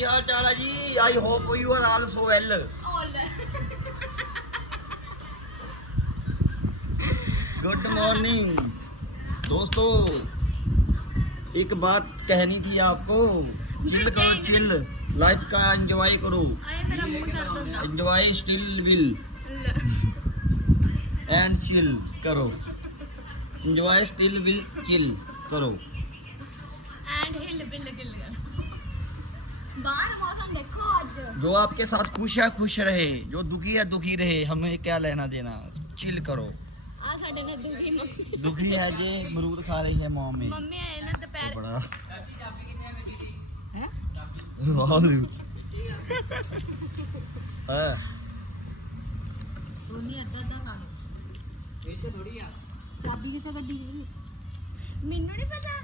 ਕੀ ਹਾਲ ਚਾਲ ਹੈ ਜੀ I hope you are also well good morning दोस्तों एक बात कहनी थी आपको चिल करो चिल लाइफ का एंजॉय करो ਆਏ ਮੇਰਾ ਮੂੰਹ ਦਰਦ ਹੁੰਦਾ enjoy still will and chill करो एंजॉय स्टिल विल चिल करो ਐਂਡ ਹਿੱਲ ਬਿੱਲ जो आपके साथ खुश है खुश रहे जो दुखी है दुखी रहे हमें क्या लेना देना चिल करो ਆ ਸਾਡੇ ਨਾਲ ਦੁਖੀ ਮੰਮੀ दुखी है जे मरूद खा रही है मॉम में ਮੰਮੀ ਆਏ ਨਾ ਦੁਪਹਿਰ बड़ा ਹੈਂ? वालू हाँ ਸੋਨੀ ਅੱਧਾ ਅੱਧਾ ਖਾ ਲਓ ਇਹ ਤੇ ਥੋੜੀ ਆ ਚਾਬੀ ਕਿੱਥੇ ਗੱਡੀ ਦੀ ਮੈਨੂੰ ਨਹੀਂ ਪਤਾ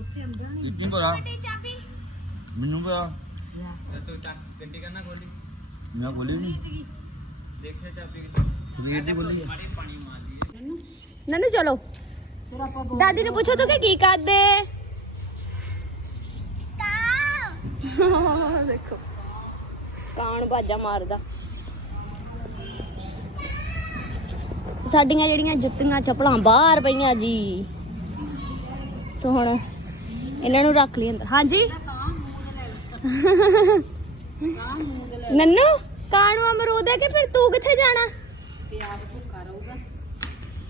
ਉੱਥੇ ਅੰਦਰ ਨਹੀਂ इतनी बड़ा ਗੱਡੀ ਚਾਬੀ ਮੈਨੂੰ ਬੜਾ ਤੂੰ ਚੱਕ ਗੱਡੀ ਕਰਨਾ ਖੋਲੀ। ਮੈਂ ਬੋਲੀ ਨਹੀਂ। ਦੇਖਿਆ ਚਾਬੀ ਸਵੇਰ ਦੀ ਬੋਲੀ ਹੈ ਮਾਰੇ ਪਾਣੀ ਮਾਰ ਲਈ ਨਨੂ। ਚਲੋ। ਦਾਦੀ ਨੂੰ ਪੁੱਛੋ ਤੂੰ ਕਿ ਕੀ ਕਰਦੇ? ਦੇਖੋ। ਕਾਣ ਬਾਜਾ ਮਾਰਦਾ। ਸਾਡੀਆਂ ਜਿਹੜੀਆਂ ਜੁੱਤੀਆਂ ਚੱਪਲਾਂ ਬਾਹਰ ਪਈਆਂ ਜੀ। ਸੋ ਹੁਣ ਇਹਨਾਂ ਨੂੰ ਰੱਖ ਲਈ ਅੰਦਰ। ਹਾਂਜੀ? ਨੰਨੂ ਕਾਣੂ ਅਮਰੂਦ ਹੈ ਕਿ ਫਿਰ ਤੂੰ ਕਿੱਥੇ ਜਾਣਾ? ਪਿਆਜ਼ ਭੁੱਖਾ ਰਹੂਗਾ।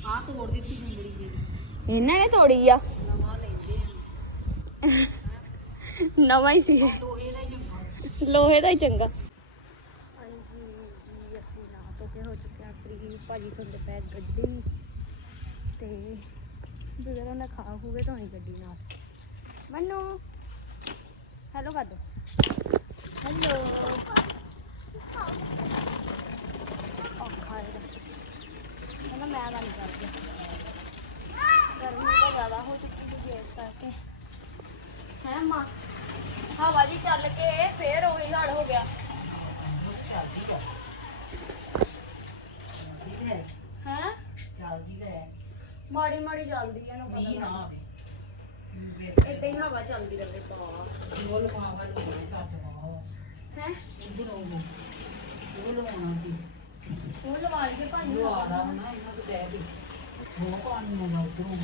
ਆ ਤੋੜ ਦਿੱਤੀ ਗੁੰਗੜੀ ਜੀ ਇਹਨਾਂ ਨੇ ਤੋੜੀ ਆ। ਨਵਾਂ ਲੈਂਦੇ ਆ। ਨਵਾਂ ਹੀ ਸੀ। ਲੋਹੇ ਦਾ ਹੀ ਜੰਗਾ ਲੋਹੇ ਦਾ ਹੀ ਚੰਗਾ। ਹਾਂਜੀ ਜੀ ਅਸੀਂ ਨਾ ਧੋ ਕੇ ਹੋ ਚੁੱਕੇ ਆ ਫ੍ਰੀ ਭਾਜੀ ਧੁੰਦੇ ਪੈ ਗੱਡੀ ਤੇ ਜਿਹੜਾ ਕਹਿੰਦਾ ਖਾ ਖੂਗੇ ਤਾਂ ਹੀ ਗੱਡੀ ਨਾਲ। ਮੰਨੂ ਹੈਲੋ ਕਰ ਦੋ। ਹੈਲੋ ਕਹਿੰਦਾ ਮੈਂ ਗੱਲ ਕਰਦੀ ਗਰਮੀ ਤਾਂ ਜ਼ਿਆਦਾ ਹੋ? ਚੁੱਕੀ ਸੀ ਇਸ ਕਰਕੇ ਹੈ ਮਾਂ ਹਵਾ ਜੀ ਚੱਲ ਕੇ ਫੇਰ ਉਹੀ ਹੜ ਹੋ ਗਿਆ ਚੱਲਦੀ ਆ ਚੱਲਦੀ ਹੈ। ਹੈ? ਚੱਲਦੀ ਤਾਂ ਹੈ। ਮਾੜੀ ਮਾੜੀ ਚੱਲਦੀ ਹੈ ਨਾ ਮੀਂਹ ਨਾ ਆਵੇ। ਇਦਾਂ ਹੀ ਹਵਾ ਚੱਲਦੀ ਰਹੇ ਪਾ ਬੋਲ ਪਾਵਰ ਨੂੰ ਛੱਡ ਮਾਓ ਹੈ? ਇਧਰ ਆਓ ਬੋਲ ਹੋਣਾ ਸੀ। ਉਹ ਲਵਾ ਕੇ ਭਾਈ ਉਹ ਆਦਾ ਨਾ ਇਹਨਾਂ ਨੂੰ ਦੇ ਦੇ ਉਹ ਪਾਣੀ ਆਉਂਦਾ ਉਧਰੋਂ।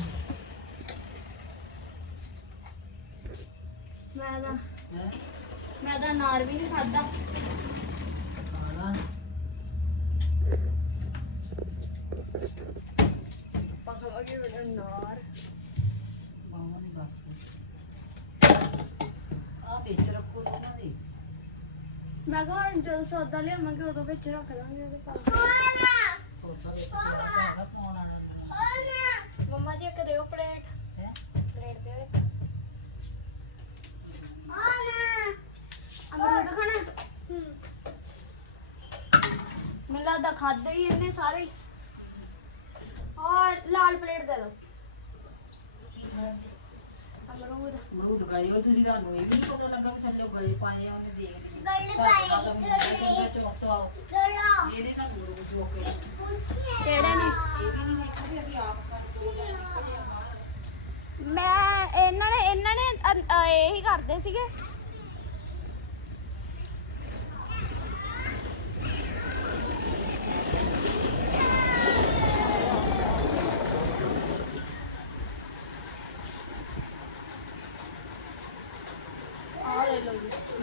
ਮੈਂ ਤਾਂ ਹੈ? ਮੈਂ ਤਾਂ ਨਾਰ ਵੀ ਨਹੀਂ ਖਾਦਾ ਖਾਣਾ? ਪਕਾਵਾਂਗੇ ਬਣਾ ਨਾਰ ਦੀ ਬਸ ਆ ਵਿੱਚ ਰੱਖੋ ਦੋਨਾਂ ਦੀ। ਮੈਂ ਕਿਹਾ ਹੁਣ ਜਦੋਂ ਸੌਦਾ ਲਿਆਵਾਂਗੇ ਉਦੋਂ ਵਿੱਚ ਰੱਖ ਦਾਂਗੇ ਉਹਦੇ ਪਾ ਸੋਚਾ ਵਿੱਚ ਤਾਂ ਫੋਨ ਆਣਾ ਮੰਮਾ ਜੀ ਇੱਕ ਦਿਓ ਪਲੇਟ। ਹੈ? ਪਲੇਟ ਦਿਓ ਇੱਕ। ਅਮਰੂਦ ਖਾਣਾ? ਮੈਨੂੰ ਲੱਗਦਾ ਖਾਦੇ ਹੀ ਇਹਨੇ ਸਾਰੇ। ਹੀ। ਔਰ ਲਾਲ ਪਲੇਟ ਦੇ ਲਓ ਅਮਰੂਦ ਮਰੂਦ ਗਲੇ ਉਹ ਤੁਸੀਂ ਤੁਹਾਨੂੰ ਇਹ ਵੀ ਨੀ ਪਤਾ ਲੱਗਾ ਵੀ ਥੱਲੇ ਗਲੇ ਪਾਏ ਆ ਉਹਨੇ ਦੇਖ ਗਲੇ ਪਾਏ ਚੌਥਾ ਇਹਦੇ ਤਾਂ ਮਰੂਦ ਜੋ ਕੇ ਕਿਹੜੇ ਨੇ ਵੀ ਨਹੀਂ ਵੇਖਿਆ ਵੀ ਅਸੀਂ ਆਪ ਕਰਦੇ ਮੈਂ ਇਹਨਾਂ ਨੇ ਇਹਨਾਂ ਨੇ ਅ- ਅ- ਇਹੀ ਕਰਦੇ ਸੀਗੇ।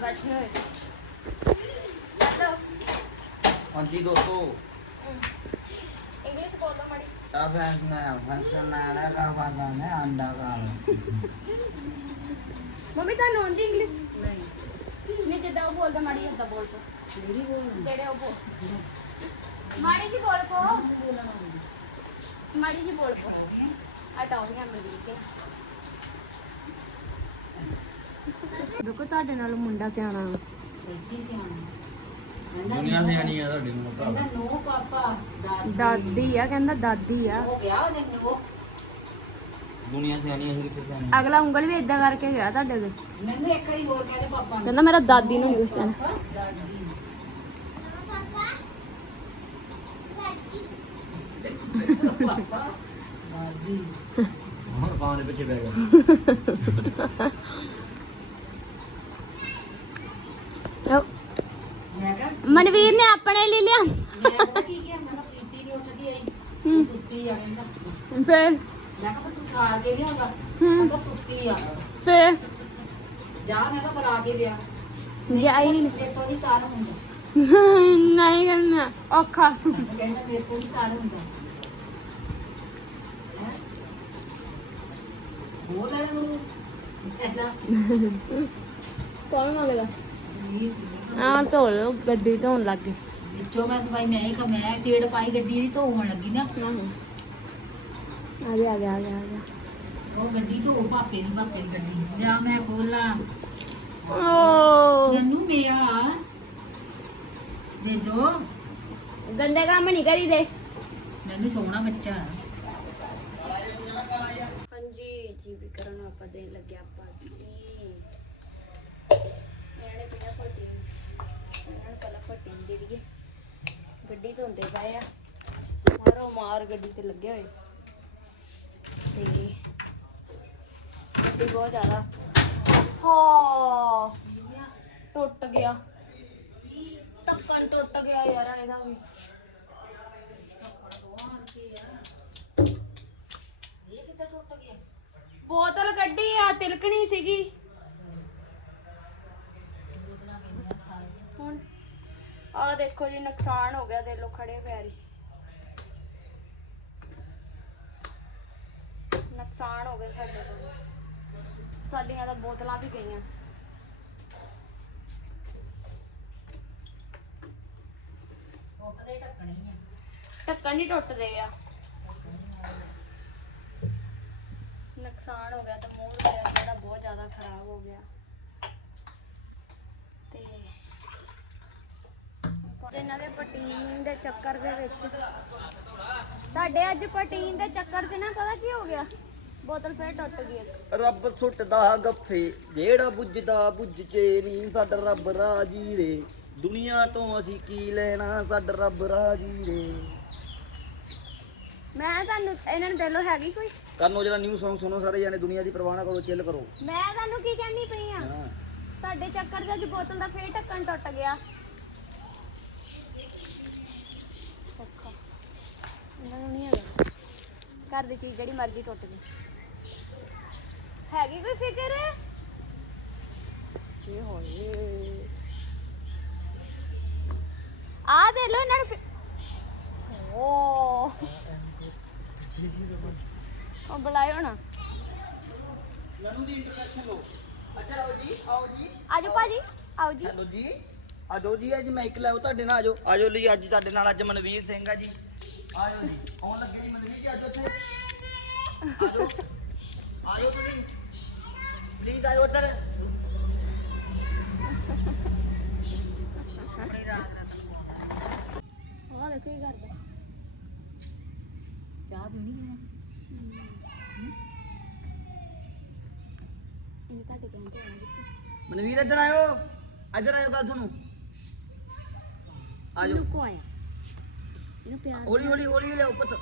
ਬੈਠੇ ਹੋਏ ਹੈਲੋ ਹਾਂਜੀ ਦੋਸਤੋ। ਇੰਗਲਿਸ਼ ਬੋਲੋ ਮਾੜੀ। ਤਾਂ ਫੈਸਲਾ ਫੈਸਲਾ ਨਾ ਕਰ ਪਾਦਾ ਨੇ ਅੰਡਾ ਖਾਣ। ਮੰਮੀ ਤੁਹਾਨੂੰ ਆਉਂਦੀ ਇੰਗਲਿਸ਼ ਨਹੀਂ। ਨਹੀਂ ਜਿੱਦਾਂ ਉਹ ਬੋਲਦਾ ਮਾੜੀ ਏਦਾਂ ਬੋਲ ਜਿਹੜੀ ਬੋਲਣਾ ਜਿਹੜੇ ਉਹ ਬੋਲ ਮਾੜੀ ਜੀ ਬੋਲ ਹੁੰਦੀ ਮਾੜੀ ਜੀ ਬੋਲ ਪੋ। ਹਟਾਉਣੀਆਂ ਮਿਲ ਕੇ ਦੇਖੋ ਤੁਹਾਡੇ ਨਾਲ ਮੁੰਡਾ ਸਿਆਣਾ ਸੱਚੀ ਸਿਆਣੀ। ਦੁਨੀਆ ਸਿਆਣੀ ਆ ਤੁਹਾਡੀ ਨੂੰ ਕਹਿੰਦਾ ਨੋ ਪਾਪਾ ਦਾਦੀ। ਦਾਦੀ ਆ ਕਹਿੰਦਾ ਦਾਦੀ ਆ। ਹੋ ਗਿਆ ਉਹਨੇ ਨੋ ਦੁਨੀਆ ਸਿਆਣੀ ਹੈ ਕਿੱਥੇ ਸਿਆਣੀ ਅਗਲਾ ਉਂਗਲ ਵੀ ਇਦਾਂ ਕਰਕੇ ਗਿਆ ਤੁਹਾਡੇ ਦੇ ਮੈਨੂੰ ਇੱਕ ਵਾਰੀ ਹੋਰ ਕਹਿੰਦੇ ਪਾਪਾ ਨੂੰ। ਕਹਿੰਦਾ ਮੇਰਾ ਦਾਦੀ ਨੂੰ ਨਹੀਂ ਕਹਿਣਾ ਪਾਪਾ ਦਾਦੀ। ਪਾਪਾ ਦਾਦੀ। ਹੁਣ ਪਾਉਣ ਦੇ ਪਿੱਛੇ ਪੈ ਗਿਆ। ਮੈਂ ਕਿਹਾ ਮਨਵੀਰ ਨੇ ਆਪਣੇ ਲਈ ਲਿਆ। ਮੈਂ ਪਤਾ ਕੀ ਕਿਹਾ? ਮੈਂ ਕਿਹਾ ਪ੍ਰੀਤੀ ਨਹੀਂ ਉੱਠਦੀ ਆਈ ਹੂੰ। ਸੁੱਤੀ ਆ ਕਹਿੰਦਾ। ਫੇਰ? ਮੈਂ ਕਿਹਾ ਪਰ ਤੂੰ ਖਾ ਕੇ ਲਿਆਉਂਦਾ? ਹੂੰ। ਕਹਿੰਦਾ ਸੁੱਤੀ ਆ। ਫੇਰ? ਜਾ ਮੈਂ ਕਿਹਾ ਬੁਲਾ ਕੇ ਲਿਆ। ਜਾਈ ਮੇਰੇ ਤੋਂ ਨਹੀਂ ਚਾਰ ਹੁੰਦਾ। ਨਹੀਂ ਕਰਨਾ ਔਖਾ। ਕਹਿੰਦਾ ਮੇਰੇ ਤੋਂ ਨਹੀਂ ਚਾਰ ਹੁੰਦਾ। ਹੈਂ? ਹੋਰ ਲੈ ਲੈ ਮੈਨੂੰ। ਕਹਿੰਦਾ ਕੌਣ ਮੰਗਦਾ? ਆ ਧੋ ਲਓ ਗੱਡੀ ਧੋਣ ਲੱਗ ਗਈ। ਵਿੱਚੋਂ ਮੈਂ ਸਵਾਈ ਮੈਂ ਹੀ ਕ ਮੈਂ ਸੀੜ ਪਾਈ ਗੱਡੀ ਦੀ ਧੋਣ ਲੱਗੀ ਨਾ। ਆਹੋ। ਆ ਗਿਆ ਆ ਗਿਆ ਆ ਗਿਆ ਆ ਗਿਆ। ਉਹ ਗੱਡੀ ਧੋ ਭਾਪੇ ਦੀ ਭਾਪੇ ਦੀ ਗੱਡੀ। ਜਾ ਮੈਂ ਖੋਲਾਂ ਓ ਨੰਨੂ ਮੇਰਾ। ਦੇ ਦੋ। ਗੰਦੇ ਕੰਮ ਨਹੀਂ ਕਰੀਦੇ। ਨੰਨੂ ਸੋਹਣਾ ਬੱਚਾ। ਹਾਂਜੀ ਜੀ ਵੀ ਕਰਨ ਨੂੰ ਆਪਾਂ ਦੇਣ ਲੱਗਿਆ ਪਾਰਟੀ ਇਹਨਾਂ ਨੇ ਪੀਣਾ ਪ੍ਰੋਟੀਨ ਇਹਨਾਂ ਨੂੰ ਪਹਿਲਾਂ ਪ੍ਰੋਟੀਨ ਦੇ ਦਈਏ ਗੱਡੀ ਧੋਂਦੇ ਪਏ ਆ। ਮਾਰੋ ਮਾਰ ਗੱਡੀ ਤੇ ਲੱਗੇ ਹੋਏ। ਤੇ ਗੱਡੀ ਬਹੁਤ ਜ਼ਿਆਦਾ ਹਾਂ ਟੁੱਟ ਗਿਆ। ਟੱਕਣ ਟੁੱਟ ਗਿਆ ਯਾਰ ਇਹਦਾ ਵੀ। ਬੋਤਲ ਕੱਢੀ ਆ ਤਿਲਕਣੀ ਸੀਗੀ ਹੁਣ ਆ ਦੇਖੋ ਜੀ ਨੁਕਸਾਨ ਹੋ ਗਿਆ ਦੇ ਲੋ ਖੜੇ ਪੈਰੀ ਨੁਕਸਾਨ ਹੋ ਗਿਆ ਸਾਡੇ ਕੋਲ। ਸਾਡੀਆਂ ਤਾਂ ਬੋਤਲਾਂ ਵੀ ਗਈਆਂ। ਢੱਕਣੀ ਨਹੀਂ ਟੁੱਟਦੇ ਆ। ਨੁਕਸਾਨ ਹੋ ਗਿਆ ਤਾਂ ਮੂੰਹ ਮੇਰਾ ਜਿਹੜਾ ਬਹੁਤ ਜ਼ਿਆਦਾ ਖਰਾਬ ਹੋ ਗਿਆ। ਤੇ ਇਹਨਾਂ ਦੇ ਪਟੀਨ ਦੇ ਚੱਕਰ ਦੇ ਵਿੱਚ। ਤੁਹਾਡੇ ਅੱਜ ਪਟੀਨ ਦੇ ਚੱਕਰ 'ਚ ਨਾ ਪਤਾ ਕੀ ਹੋ ਗਿਆ? ਬੋਤਲ ਫੇਰ ਟੁੱਟ ਗਈ ਇੱਕ। ਰੱਬ ਸੁੱਟਦਾ ਗੱਫੇ ਜਿਹੜਾ ਬੁੱਝਦਾ ਬੁੱਝ ਚੇ ਨਹੀਂ ਸਾਡਾ ਰੱਬ ਰਾਜੀ ਰੇ। ਦੁਨੀਆ ਤੋਂ ਅਸੀਂ ਕੀ ਲੈਣਾ ਸਾਡਾ ਰੱਬ ਰਾਜੀ ਰੇ। ਮੈਂ ਤੁਹਾਨੂੰ ਇਹਨਾਂ ਨੂੰ ਦੇ ਲੋ ਹੈਗੀ ਕੋਈ? ਕਰਨੋ ਜਿਹੜਾ ਨਿਊ Song ਸੁਣੋ ਸਾਰੇ ਜਾਨੇ ਦੁਨੀਆ ਦੀ ਪਰਵਾਹ ਨਾ ਕਰੋ ਚਿੱਲ ਕਰੋ। ਮੈਂ ਤੁਹਾਨੂੰ ਕੀ ਕਹਿੰਦੀ ਪਈ ਆ? ਹਾਂ। ਤੁਹਾਡੇ ਚੱਕਰ 'ਚ ਅੱਜ ਬੋਤਲ ਦਾ ਫੇਰ ਢੱਕਣ ਟੁੱਟ ਗਿਆ ਔਖਾ ਇਹਨਾਂ ਨੂੰ ਨਹੀਂ ਹੈਗਾ। ਘਰ ਦੀ ਚੀਜ਼ ਜਿਹੜੀ ਮਰਜ਼ੀ ਟੁੱਟ ਗਈ ਹੈਗੀ ਕੋਈ ਫਿਕਰ? ਕੀ ਹੋਏ। ਆ ਦੇ ਲੋ ਇਹਨਾਂ ਨੂੰ ਫਿ- ਓ। ਉਹ ਬੁਲਾਇਓ ਨਾ। ਨਨੂ ਦੀ ਇੰਟਰਨੈਸ਼ਨਲ ਲੋ ਅੱਛਾ ਆਓ ਜੀ ਆਓ ਜੀ ਆਜੋ ਭਾਜੀ ਆਓ ਜੀ। ਹੈਲੋ ਜੀ ਆਜੋ ਜੀ ਅੱਜ ਮੈਂ ਇੱਕ ਲਾਉ ਤੁਹਾਡੇ ਨਾਲ ਆਜੋ। ਆਜੋ ਲਈ ਅੱਜ ਤੁਹਾਡੇ ਨਾਲ ਅੱਜ ਮਨਵੀਰ ਸਿੰਘ ਆ ਜੀ। ਆਜੋ ਜੀ ਆਉਣ ਲੱਗੇ ਜੀ ਮਨਵੀਰ ਜੀ ਆਜੋ ਇੱਥੇ ਆਜੋ। ਆਜੋ ਤੁਸੀਂ। ਪਲੀਜ਼ ਆਇਓ ਉੱਧਰ। ਆਪਣੀ ਰਾਤ ਰਾਤ ਨੂੰ ਹਾਂ ਦੇਖੋ ਕੀ ਕਰਦਾ। ਚਾਹ ਪੀਣੀ ਹੈ? ਇਹ ਤੁਹਾਡੇ ਕਹਿੰਦੇ ਆ ਜੀ ਮਨਵੀਰ ਇੱਧਰ ਆਇਓ। ਇੱਧਰ ਆਇਓ ਗੱਲ ਸੁਣੋ। ਆਜੋ। ਇਹਨੂੰ ਕੋ ਆਇਆ? ਇਹਨੂੰ ਪਿਆਰ ਹੌਲੀ ਹੌਲੀ ਹੌਲੀ ਲਿਆਓ ਪੁੱਤ।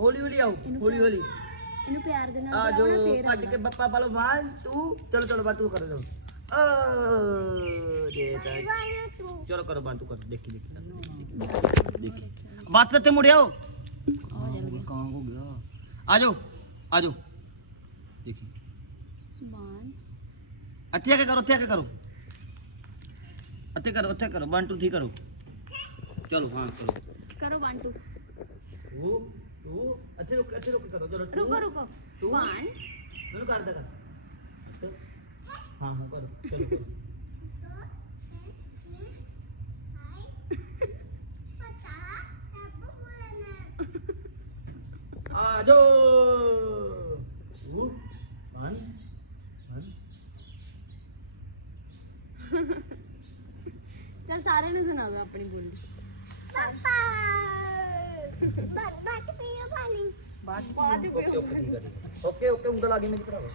ਹੌਲੀ ਹੌਲੀ ਆਓ ਹੌਲੀ ਹੌਲੀ। ਇਹਨੂੰ ਪਿਆਰ ਦੇ ਨਾਲ ਆਜੋ ਬੁਲਾਓ ਨਾ ਫੇਰ ਭੱਜ ਆਉਣਾ। ਕੇ ਬੱਪਾ ਪਾਲੋ 1 2 ਚਲੋ ਚਲੋ ਬਾਤੂ ਕਰੋ ਚਲੋ। ਓ ਦੇ ਤਾਂ। ਚਲੋ ਕਰੋ ਬਾਤੂ ਕਰੋ ਦੇਖੀ ਦੇਖੀ ਦੇਖੀ ਬੱਸ ਤੇ ਮੁੜਿਓ ਆ ਚੱਲ ਗਿਆ ਕਾਂ ਹੋ ਗਿਆ। ਆਜੋ ਆਜੋ ਦੇਖੀ। ਮਾਨ ਇੱਥੇ ਆ ਕੇ ਕਰੋ ਇੱਥੇ ਆ ਕੇ ਕਰੋ। ਇੱਥੇ ਕਰੋ ਇੱਥੇ ਕਰੋ। 1 2 3 ਕਰੋ। ਚਲੋ ਹਾਂ ਚਲੋ। ਕਰੋ 1 2 ਉਹ ਉਹ ਇੱਥੇ ਰੁਕ ਇੱਥੇ ਰੁਕ ਕਰੋ ਚਲੋ two, ਰੁਕੋ ਰੁਕੋ। two, 1 ਮੈਨੂੰ ਕਰ ਦੇ ਕਰ ਹਾਂ ਹਾਂ ਕਰੋ ਚਲੋ ਕਰੋ ਆ ਜੋ ਉਹ ਵਨ ਵਨ ਚਲ ਸਾਰਿਆਂ ਨੂੰ ਸੁਣਾ ਦਿਓ ਆਪਣੀ ਬੋਲੀ ਬਾਅਦ ਚ ਓਕੇ ਓਕੇ ਉਂਗਲ ਆ ਗਈ ਮੇਰੀ ਭਰਾਵਾ।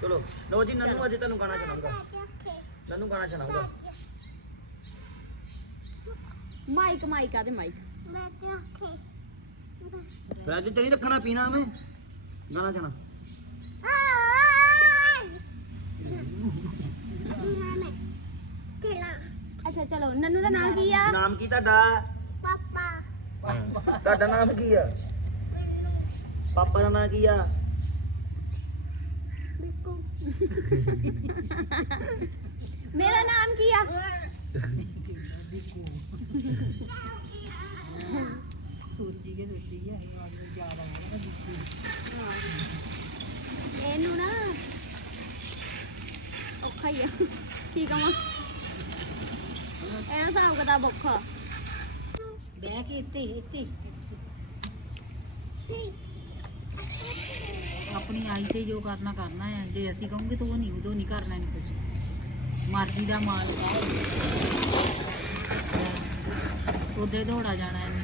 ਚਲੋ ਲੋ ਜੀ ਨਨੂ ਅੱਜ ਤੁਹਾਨੂੰ ਗਾਣਾ ਸੁਣਾਉਂਗਾ ਨਨੂ ਗਾਣਾ ਸੁਣਾਉਂਗਾ ਮਾਈਕ ਮਾਈਕ ਆ ਤੇ ਮਾਈਕ। ਫਿਰ ਅੱਜ ਤੇ ਨਹੀਂ ਰੱਖਣਾ ਪੀਣਾ ਮੈਂ। ਗਾਣਾ ਸੁਣਾ। ਅੱਛਾ ਚਲੋ ਨੰਨੂ ਦਾ ਨਾਮ ਕੀ ਆ? ਨਾਮ ਕੀ ਤੁਹਾਡਾ? ਪਾਪਾ। ਤੁਹਾਡਾ ਨਾਮ ਕੀ ਆ? ਪਾਪਾ ਦਾ ਨਾਮ ਕੀ ਆ? ਮੇਰਾ ਨਾਮ ਕੀ ਆ? ਸੋਚੀ ਕੇ ਸੋਚੀ ਕੇ ਆਈ ਵਾਰ ਨੂੰ ਆ ਗਿਆ ਦਿੱਤੀ ਇਹਨੂੰ ਨਾ ਔਖਾ ਹੀ ਆ। ਕੀ ਕਹਾਂ ਐਂ ਹਿਸਾਬ ਕਿਤਾਬ ਔਖਾ। ਬਹਿ ਕੇ ਇੱਥੇ ਇੱਥੇ। ਆਪਣੀ ਆਈ ਤੇ ਜੋ ਕਰਨਾ ਕਰਨਾ ਹੈ ਜੇ ਅਸੀਂ ਕਹੋਗੇ ਤਾਂ ਉਹ ਨਹੀਂ ਉਦੋਂ ਨਹੀਂ ਕਰਨਾ ਨਹੀਂ ਕੁਝ ਮਰਜ਼ੀ ਦਾ ਮਾਲਕ ਹੈ ਉਹਦੇ ਦੌੜਾ ਜਾਣਾ ਇਹਨੇ।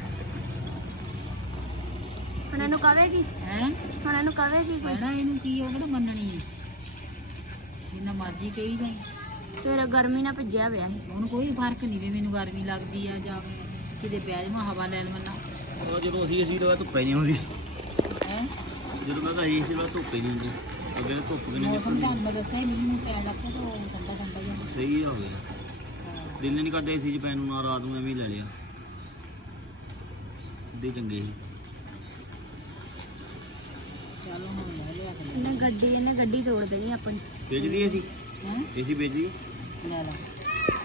ਹੁਣ ਇਹਨੂੰ ਕਵੇਗੀ ਹੈ? ਹੁਣ ਇਹਨੂੰ ਕਵੇਗੀ ਕੋਈ? ਕਹਿਣਾ ਇਹਨੂੰ ਕੀ ਉਹ ਕਿਹੜਾ ਮੰਨਣੀ ਹੈ ਜਿੰਨਾ ਮਰਜ਼ੀ ਕਹੀ ਜਾਏ। ਸਵੇਰੇ ਗਰਮੀ ਨਾਲ ਭੱਜਿਆ ਪਿਆ ਸੀ। ਹੁਣ ਕੋਈ ਫ਼ਰਕ ਨਹੀਂ ਵੀ ਮੈਨੂੰ ਗਰਮੀ ਲੱਗਦੀ ਆ ਜਾਂ ਕਿਤੇ ਬਹਿ ਜਾਵਾਂ ਹਵਾ ਲੈ ਲਵਾਂ ਨਾ ਉਹ ਜਦੋਂ ਅਸੀਂ ਅਸੀਂ ਤਾਂ ਧੁੱਪੇ ਨਹੀਂ ਹੁੰਦੀ। ਹੈ? ਜਦੋਂ ਮੈਂ ਤਾਂ ਅਸੀਂ ਸੀ ਤਾਂ ਧੁੱਪੇ ਨਹੀਂ ਹੁੰਦੀ। ਉਹ ਕਹਿੰਦੇ ਧੁੱਪ ਵੀ ਨਹੀਂ ਮੌਸਮ ਤੁਹਾਨੂੰ ਮੈਂ ਦੱਸਿਆ ਹੀ ਮੀਂਹ ਨੂੰ ਪੈਣ ਲੱਗ ਪਿਆ ਤਾਂ ਉਹ ਠੰਡਾ ਠੰਡਾ ਜਿਹਾ। ਸਹੀ ਹੋ ਗਿਆ ਹਾਂ। ਦਿਲ ਨਹੀਂ ਕਰਦਾ ਏਸੀ 'ਚ ਪੈਣ ਨੂੰ ਨਾ ਰਾਤ ਨੂੰ ਐਵੇਂ ਹੀ ਲੈ ਲਿਆ। ਦੇ ਚੰਗੇ ਸੀ। ਚੱਲ ਹੁਣ ਲੈ ਲਿਆ ਕਰ ਇਹਨੇ ਗੱਡੀ ਇਹਨੇ ਗੱਡੀ ਤੋੜ ਦੇਣੀ ਆਪਣੀ ਵੇਚਦੀ ਏਸੀ ਹੈ? ਏਸੀ ਵੇਚਦੀ ਲੈ ਲੈ।